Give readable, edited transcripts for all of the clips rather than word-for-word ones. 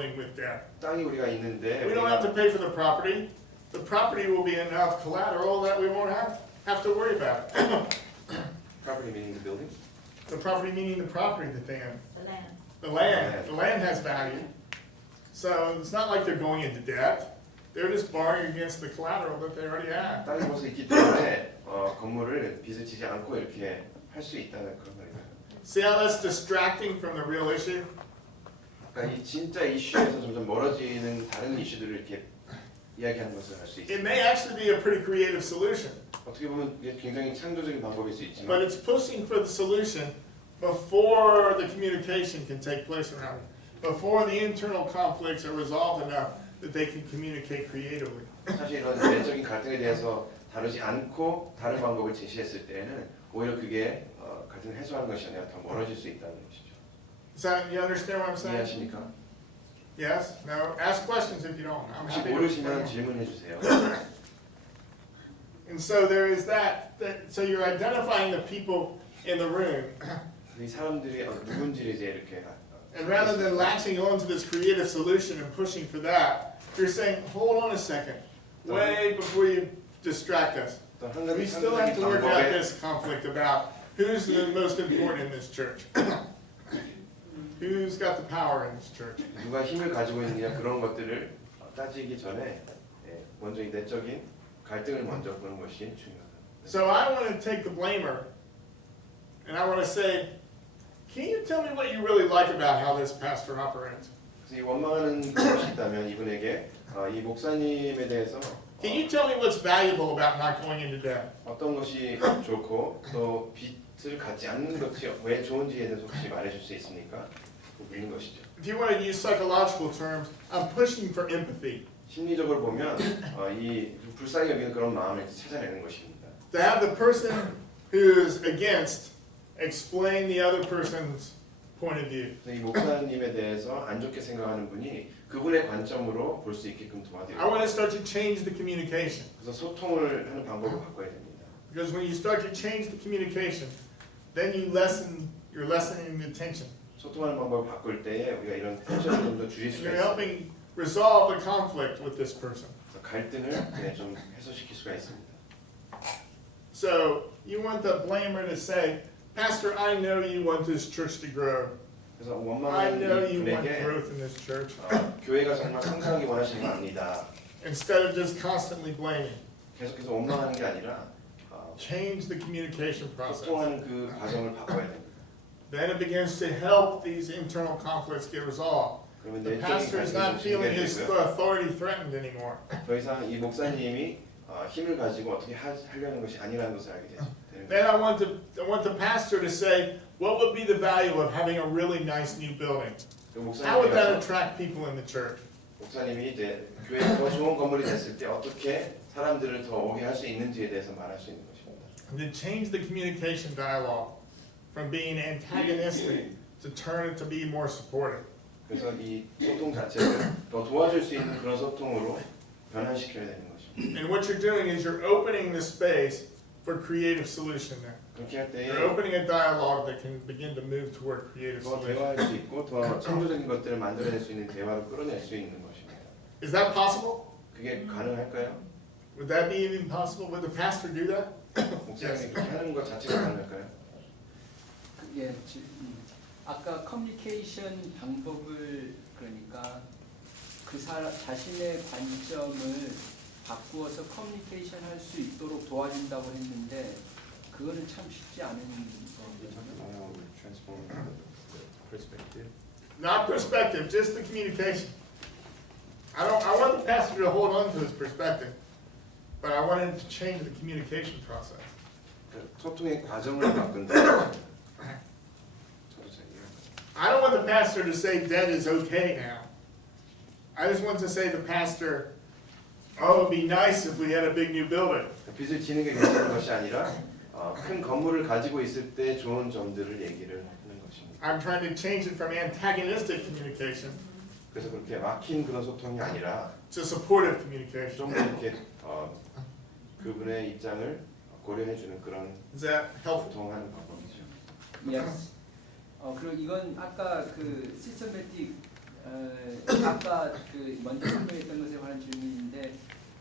building with debt. 땅이 우리가 있는데 We don't have to pay for the property. The property will be enough collateral that we won't have to worry about. property meaning the building? The property meaning the property that they own. The land. The land. The land has value. So it's not like they're going into debt. They're just borrowing against the collateral that they already have. 땅이 벌써 있기 때문에 건물을 빚을 지지 않고 이렇게 할 수 있다는 그런 말이에요. See how that's distracting from the real issue? 그러니까 이 진짜 이슈에서 점점 멀어지는 다른 이슈들을 이렇게 이야기하는 것을 할 수 It 있어요. may actually be a pretty creative solution, 어떻게 보면 이게 굉장히 창조적인 방법일 수 but 있지만 it's pushing for the solution before the communication can take place around it, before the internal conflicts are resolved enough that they can communicate creatively. 사실 이런 내적인 갈등에 대해서 다루지 않고 다른 방법을 제시했을 때에는 오히려 그게 갈등을 해소하는 것이 아니라 더 멀어질 수 있다는 것이죠. Is that, you understand what I'm saying? 이해하십니까? Yes? No? Ask questions if you don't. I'm 혹시 happy to 모르시면 explain. 질문해 주세요. And so there is that, so you're identifying the people in the room. 이 사람들이 누군지를 이제 이렇게 And rather than latching on to this creative solution and pushing for that, you're saying, hold on a second, wait before you distract us. We still have to work out this conflict about who's the most important in this church. Who's got the power in this church? 누가 힘을 가지고 있느냐 그런 것들을 따지기 전에 먼저 이 내적인 갈등을 먼저 보는 것이 중요하다. So I want to take the blamer, and I want to say, can you tell me what you really like about how this pastor operates? 그래서 이 원망하는 것이 있다면 이분에게 이 목사님에 대해서 Can you tell me what's valuable about not going into debt? 어떤 것이 좋고 또 빚을 갖지 않는 것이 왜 좋은지에 대해서 혹시 말해줄 수 있습니까? 묻는 것이죠. If you want to use psychological terms, I'm pushing for empathy. 심리적으로 보면 이 불쌍히 여기는 그런 마음을 찾아내는 것입니다. To have the person who's against explain the other person's point of view. 이 목사님에 대해서 안 좋게 생각하는 분이 그분의 관점으로 볼 수 있게끔 도와드려요. I want to start to change the communication. 그래서 소통을 하는 방법을 바꿔야 됩니다. Because when you start to change the communication, then you're lessening the tension. 소통하는 방법을 바꿀 때에 우리가 이런 텐션을 좀 더 줄일 수가 You're 있습니다. helping resolve the conflict with this person. 갈등을 좀 해소시킬 수가 있습니다. So you want the blamer to say, Pastor, I know you want this church to grow. 그래서 I 원망하는 know you want 분에게 growth in this church. 교회가 정말 성장하기 원하시는 거 압니다. Instead of just constantly blaming. 계속해서 원망하는 게 아니라 Change the communication process. 소통하는 그 과정을 바꿔야 됩니다. Then it begins to help these internal conflicts get resolved. 그러면 The 내적인 pastor is not 갈등이 feeling 좀 his 해결되고요. authority threatened anymore. 더 이상 이 목사님이 힘을 가지고 어떻게 하려는 것이 아니라는 것을 알게 되는 Then 거예요. I want the pastor to say, what would be the value of having a really nice new building? How would that attract people in the church? 목사님이 이제 교회에 더 좋은 건물이 됐을 때 어떻게 사람들을 더 오게 할 수 있는지에 대해서 말할 수 있는 것입니다. And to change the communication dialogue from being antagonistic to turn it to be more supportive. 그래서 이 소통 자체를 더 도와줄 수 있는 그런 소통으로 변환시켜야 되는 것입니다. And what you're doing is you're opening the space for creative solution there. 그렇게 할 때에 You're opening a dialogue that can begin to move toward creative 더 solution. 대화할 수 있고 더 창조적인 것들을 만들어낼 수 있는 대화로 끌어낼 수 있는 것입니다. Is that possible? 그게 가능할까요? Would that be even possible? Would the pastor do that? 목사님이 그렇게 하는 것 자체가 가능할까요? 예, 아까 커뮤니케이션 방법을 그러니까 그 사람 자신의 관점을 바꾸어서 커뮤니케이션 할 수 있도록 도와준다고 했는데 그거는 참 쉽지 않은 거잖아요. Not perspective, just the communication. I want the pastor to hold on to his perspective, but I want him to change the communication process. 소통의 과정을 바꾼다. I don't want the pastor to say debt is okay now. I just want to say the pastor, oh, it'd be nice if we had a big new building. 빚을 지는 게 괜찮은 것이 아니라 큰 건물을 가지고 있을 때 좋은 점들을 얘기를 하는 것입니다. I'm trying to change it from antagonistic communication 그래서 그렇게 막힌 그런 소통이 아니라 to supportive communication. 좀 더 이렇게 그분의 입장을 고려해주는 그런 Is that helpful? 소통하는 방법이죠. Yes. 그리고 이건 아까 그 시스테매틱 아까 그 먼저 설명했던 것에 관한 질문인데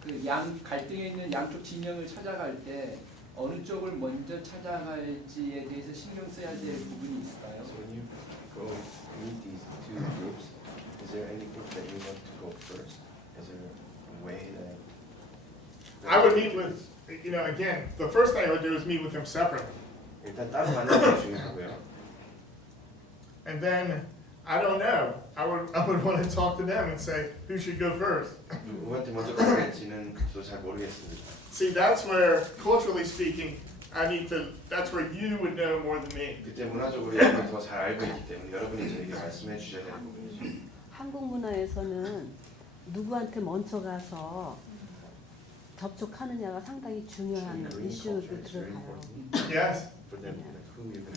그 갈등에 있는 양쪽 진영을 찾아갈 때 어느 쪽을 먼저 찾아갈지에 대해서 신경 써야 될 부분이 있을까요? So when you go meet these two groups, is there any group that you want to go first? Is there a way that I would meet with, again, the first thing I would do is meet with them separately. 일단 따로 만나는 게 중요하고요. And then, I don't know, I would want to talk to them and say, who should go first? 누구한테 먼저 가야할지는 또 잘 모르겠습니다. See, that's where, culturally speaking, that's where you would know more than me. 그때 문화적으로 여러분이 더 잘 알고 있기 때문에 여러분이 저에게 말씀해 주셔야 되는 부분이죠. 한국 문화에서는 누구한테 먼저 가서 접촉하느냐가 상당히 중요한 이슈로 들어가요. Yes? For them,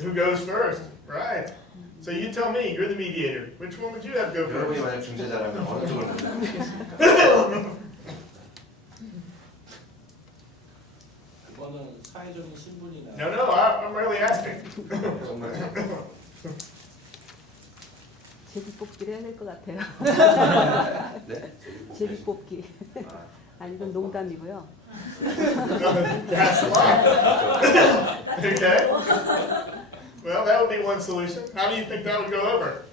Who goes first? Right. So you tell me, you're the mediator. Which one would you have go 여러분이 first? 만약 중재자라면 어느 쪽을 먼저 가시겠습니까? 그거는 사회적인 신분이나 No, I'm really asking. 정말 제비뽑기를 해야 될 것 같아요. 네? 제비뽑기. 아, 아니, 이건 농담이고요. That's a lot. Okay. Well, that would be one solution. How do you think that would go over?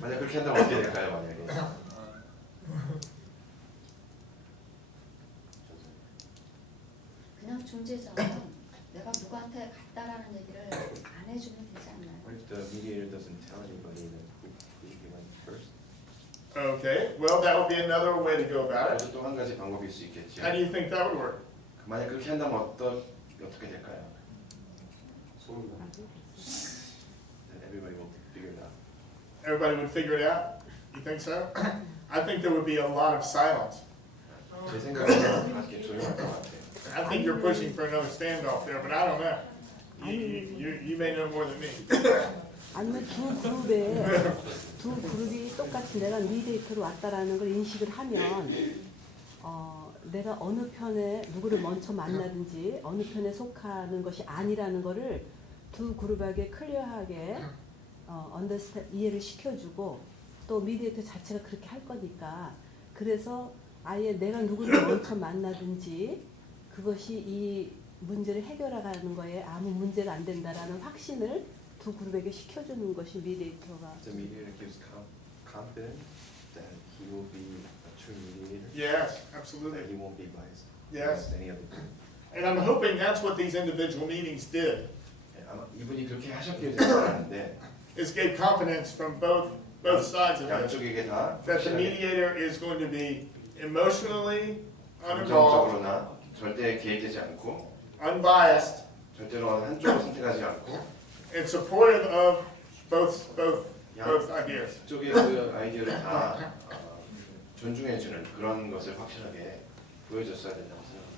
만약 그렇게 한다면 어떻게 될까요? 만약에 그냥 중재자는 내가 누구한테 갔다라는 얘기를 안 해주면 되지 않나요? What if the mediator doesn't tell anybody that who went first? Okay. Well, that would be another way to go about it. 그것도 또 한 가지 방법일 수 있겠죠. How do you think that would work? 만약 그렇게 한다면 어떻게 될까요? Then everybody will figure it out. Everybody would figure it out? You think so? I think there would be a lot of silence. 제 생각에는 밖에 조용할 것 같아요. I think you're pushing for another standoff there, but I don't know. You may know more than me. 아니면 두 그룹이 똑같이 내가 미디에이터로 왔다라는 걸 인식을 하면 내가 어느 편에 누구를 먼저 만나든지 어느 편에 속하는 것이 아니라는 거를 두 그룹에게 클리어하게 이해를 시켜주고 또 미디에이터 자체가 그렇게 할 거니까 그래서 아예 내가 누구를 먼저 만나든지 그것이 이 문제를 해결하는 거에 아무 문제가 안 된다라는 확신을 두 그룹에게 시켜주는 것이 미디에이터가. The mediator gives confidence that he will be a true mediator. Yes, absolutely. That he won't be biased Yes. against any other group. And I'm hoping that's what these individual meetings did, 네, 아마 이분이 그렇게 하셨길 바라는데 is gave confidence from both sides of it. 양쪽에게 다 That the 확실하게 mediator is going to be emotionally uninvolved, 감정적으로나 절대 개입되지 않고 unbiased, 절대로 한쪽을 선택하지 않고 and supportive of both ideas. 쪽의 그 아이디어를 다 존중해주는 그런 것을 확실하게 보여줬어야 된다고 생각합니다.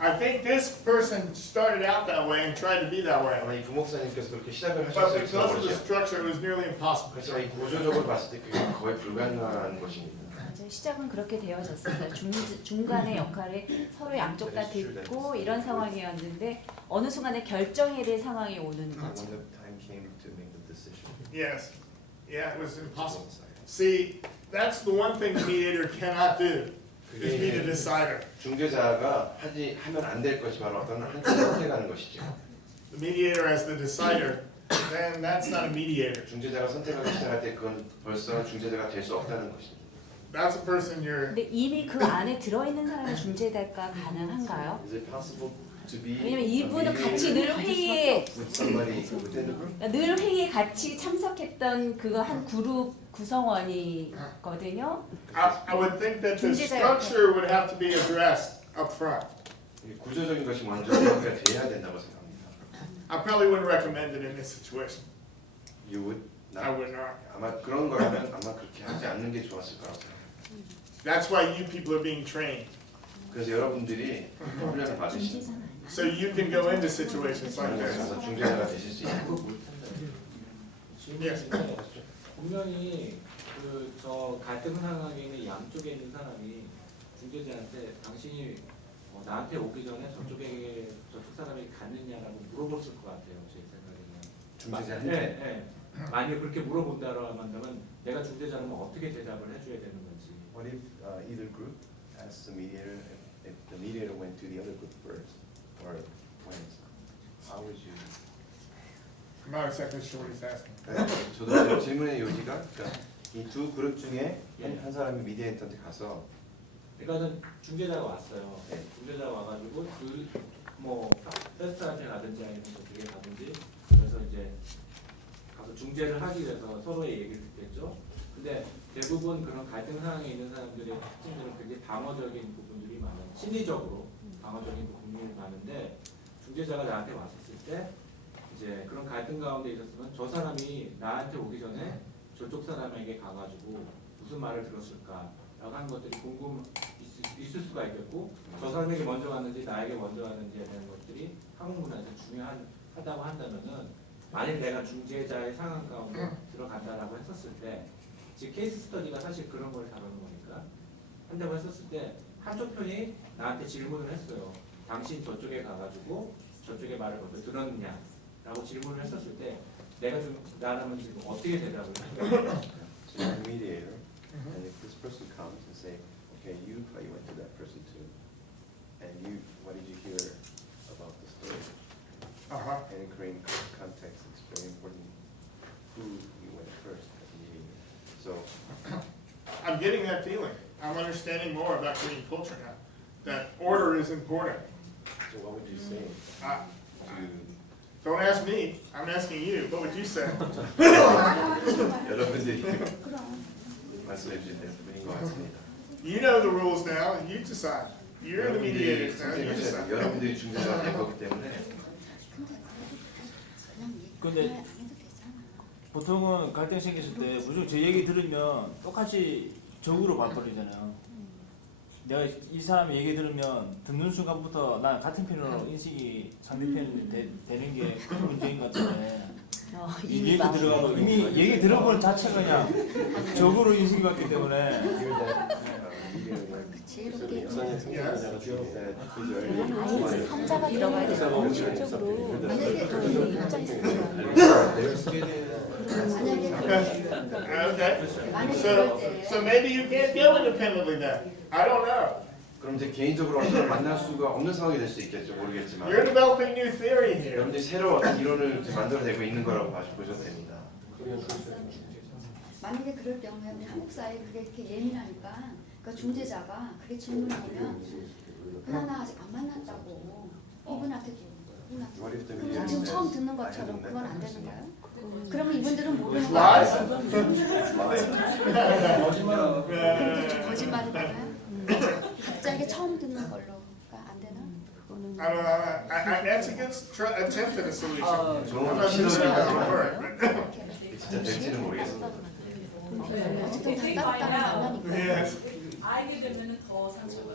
I think this person started out that way and tried to be that way. 아마 이 부목사님께서 그렇게 시작을 But 하셨을지 because of the 모르죠. structure, it was nearly impossible. 그래서 이 구조적으로 봤을 때 그게 거의 불가능한 것입니다. 맞아요. 시작은 그렇게 되어졌어요. 중간의 역할을 서로 양쪽 다 듣고 이런 상황이었는데 어느 순간에 결정해야 될 상황이 오는 When 거죠. the time came to make the decision. Yes. Yeah, it was impossible. See, that's the one thing the mediator cannot do, is be the decider. 중재자가 하면 안 될 것이 바로 어떤 한쪽을 선택하는 것이죠. The mediator as the decider, then that's not a mediator. 중재자가 선택하기 시작할 때 그건 벌써 중재자가 될 수 없다는 것입니다. That's a person you're. 근데 이미 그 안에 들어있는 사람이 중재될까 가능한가요? Is it possible to be 왜냐면 a 이분은 mediator 같이 늘 회의에 with somebody within the group? 늘 회의에 같이 참석했던 그거 한 그룹 구성원이거든요. I would think that the 중재자 structure would have to be addressed up front. 이 구조적인 것이 먼저 이야기가 돼야 된다고 생각합니다. I probably wouldn't recommend it in this situation. You would I not. would not. 아마 그런 거라면 아마 그렇게 하지 않는 게 좋았을 거라고 생각합니다. That's why you people are being trained. 그래서 여러분들이 훈련을 받으시는 So you can go into situations like this. 그래서 중재자가 되실 수 있고 질문인데 분명히 저 갈등 상황에 있는 양쪽에 있는 사람이 중재자한테 당신이 나한테 오기 전에 저쪽 사람이 갔느냐라고 물어봤을 것 같아요. 제 생각에는. 중재자한테 네, 네. 만약 그렇게 물어본다고 한다면 내가 중재자라면 어떻게 대답을 해줘야 되는 건지. What if either group asks the mediator if the mediator went to the other group first or went? How would you? I'm not exactly sure what he's asking. 저도 질문의 요지가 이 두 그룹 중에 한 사람이 미디에이터한테 가서 그러니까는 중재자가 왔어요. 네. 중재자가 와가지고 뭐 페스트한테 가든지 아니면 어떻게 가든지 그래서 이제 가서 중재를 하기 위해서 서로의 얘기를 듣겠죠. 근데 대부분 그런 갈등 상황에 있는 사람들의 특징들은 굉장히 방어적인 부분들이 많아요. 심리적으로 방어적인 부분이 많은데 중재자가 나한테 왔었을 때 이제 그런 갈등 가운데 있었으면 저 사람이 나한테 오기 전에 저쪽 사람에게 가가지고 무슨 말을 들었을까라고 하는 것들이 있을 수가 있겠고 저 사람에게 먼저 왔는지 나에게 먼저 왔는지에 대한 것들이 한국 문화에서 중요하다고 한다면은 만일 내가 중재자의 상황 가운데 들어간다라고 했었을 때 지금 케이스 스터디가 사실 그런 걸 다루는 거니까 한다고 했었을 때 한쪽 편이 나한테 질문을 했어요. 당신 저쪽에 가가지고 저쪽의 말을 먼저 들었느냐 라고 질문을 했었을 때 내가 좀 나라면 지금 어떻게 대답을 할까요? So you're the mediator, and if this person comes and say, okay, you probably went to that person too, and you, what did you hear about the story? And in Korean context, it's very important who you went first at the meeting. So I'm getting that feeling. I'm understanding more about Korean culture now. That order is important. what would you say Uh, to Don't ask me. I'm asking you. What would you say? 여러분들이 말씀해 주신 대로 것 같습니다. You know the rules now. You decide. You're the 여러분들이 mediators now. You 선택하셔야 decide. 돼요. 여러분들이 중재자가 될 거기 때문에 근데 보통은 갈등 생겼을 때 무조건 제 얘기 들으면 똑같이 적으로 봐버리잖아요. 내가 이 사람 얘기 들으면 듣는 순간부터 난 같은 편으로 인식이 상대편이 되는 게 큰 문제인 것 같은데 이 얘기 들어가도 이미 얘기 들어보는 자체가 그냥 적으로 인식이 받기 때문에 지혜롭게 아예 이제 삼자가 들어가야 되잖아요. 실적으로 만약에 그 입장 있으면 Okay. So maybe you can't go independently then. I don't know. 그럼 이제 개인적으로 어떤 만날 수가 없는 상황이 될 수 있겠죠. 모르겠지만 You're developing new theory here. 여러분들이 새로 어떤 이론을 이제 만들어내고 있는 거라고 보셔도 됩니다. 만약에 그럴 경우에 우리 한국 사회 그게 이렇게 예민하니까 그 중재자가 그게 질문하면 그냥 나 아직 안 만났다고 이분한테도 What if the 그럼 mediator 지금 처음 says, 듣는 I 것처럼 haven't met 그건 안 that 되는 person 거예요? yet? 그러면 이분들은 모르는 Lies? 거예요. 거짓말을 받아요? 갑자기 처음 듣는 걸로가 안 되나? That's a good attempt at a solution. I'm 좋은 not sure 시도를 how it 하지만 works. 진짜 될지는 모르겠습니다. 어쨌든 가깝다는 만나니까. Yes. 알게 되면 더 상처가.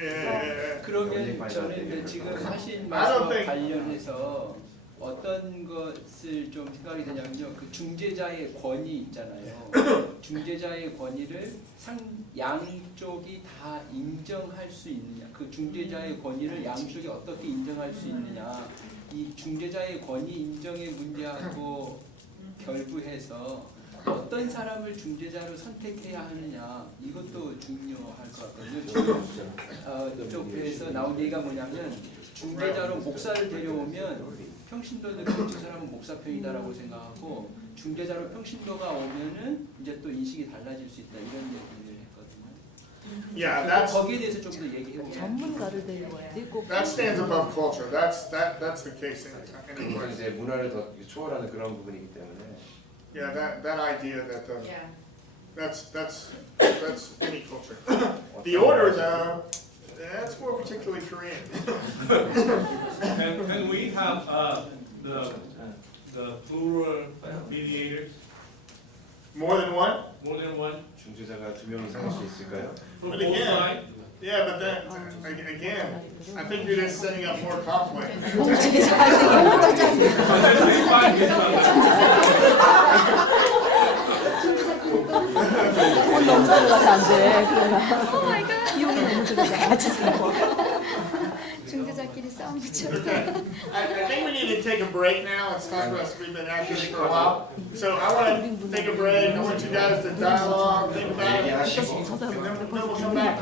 Yeah. 그러면 저는 이제 지금 하신 I don't 말씀과 think- 관련해서 어떤 것을 좀 생각이 되냐면요. 그 중재자의 권위 있잖아요. 중재자의 권위를 양쪽이 다 인정할 수 있느냐. 그 중재자의 권위를 양쪽이 어떻게 인정할 수 있느냐. 이 중재자의 권위 인정의 문제하고 결부해서 어떤 사람을 중재자로 선택해야 하느냐 이것도 중요할 것 같거든요. 지금 이쪽 배에서 나온 얘기가 뭐냐면 중재자로 목사를 데려오면 평신도들은 저 사람은 목사 편이다라고 생각하고 중재자로 평신도가 오면은 이제 또 인식이 달라질 수 있다 이런 얘기를 했거든요. Yeah, that's 거기에 대해서 좀 더 얘기해 보면 전문가를 데려와야지 꼭 that stands above culture. That's the case in any 그건 place. 이제 문화를 더 초월하는 그런 부분이기 때문에 Yeah, that idea that that's any culture. The order though, that's more particularly Korean. Can we have the plural mediators, More than one? more than one, 중재자가 2명 이상 할 수 있을까요? for But both again- sides? Yeah, but then again, I think you're just setting up more conflict. 돈 너무 들어가서 안 돼. 비용이 너무 들어가 같이 살고. 중재자끼리 싸움 붙여. Okay. I think we need to take a break now. It's time for us. We've been at this for a while. So I want to take a break. I want you guys to dialogue, think about it. And then we'll come back.